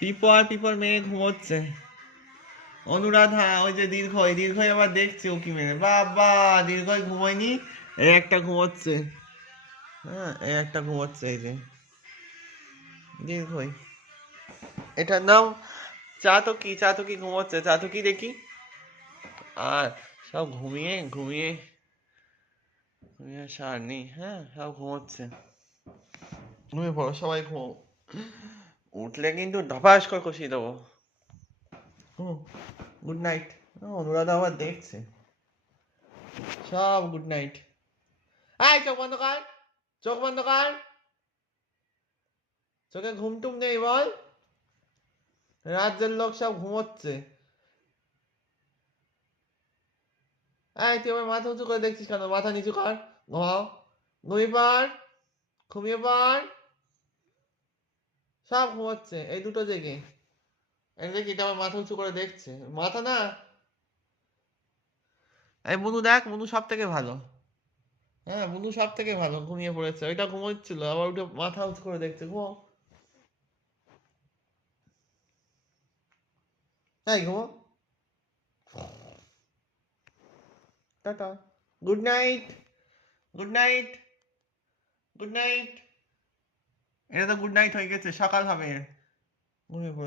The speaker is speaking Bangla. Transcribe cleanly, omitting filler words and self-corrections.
পিপল পিপল মেয়ে ঘুমোচ্ছে। অনুরাধা ওই যে দীর্ঘই দীর্ঘই আবার দেখছে উকি মেরে, বাবা দীর্ঘই ঘুমোয়নি, এই একটা ঘুমোচ্ছে। হ্যাঁ এই একটা ঘুমোচ্ছে, এই যে দীর্ঘই। এটার নাম চাতকি। চাতকি ঘুমোচ্ছে, চাতকি দেখি। আর সব ঘুমিয়ে ঘুমিয়ে ঘুমিয়ে সার নেই, হ্যাঁ সব ঘুমোচ্ছে। ঘুমিয়ে পড়ো সবাই, ঘুমো। উঠলে কিন্তু ধপাস করে কষিয়ে দেবো। Good night. অনুরাধা আবার দেখছে। সব গুড নাইট। আয় চোখ বন্ধ কর, চোখ বন্ধ কর, চোখে ঘুম টুম নেই বল। রাজ্যের লোক সব ঘুমোচ্ছে। এই তুই আমার মাথা উঁচু করে দেখছিস কেন? মাথা নিচু কর, ঘুমাও। ঘুমিয়ে পড়, ঘুমিয়ে পড়। সব ঘুমোচ্ছে, এই দুটো জেগে। এই দেখি এটা আমার মাথা উঁচু করে দেখছে, মাথা না। এই মনু দেখ, মনু সব থেকে ভালো। হ্যাঁ মনু সব থেকে ভালো, ঘুমিয়ে পড়েছে। ওইটা ঘুমোচ্ছিল, আবার ওটা মাথা উঁচু করে দেখছে। ঘুমো। তাই ঘুমো। Tata. Good night, good night, good night. এটা তো গুড নাইট হয়ে গেছে, সকাল হবে। ঘুমিয়ে পড়েছে।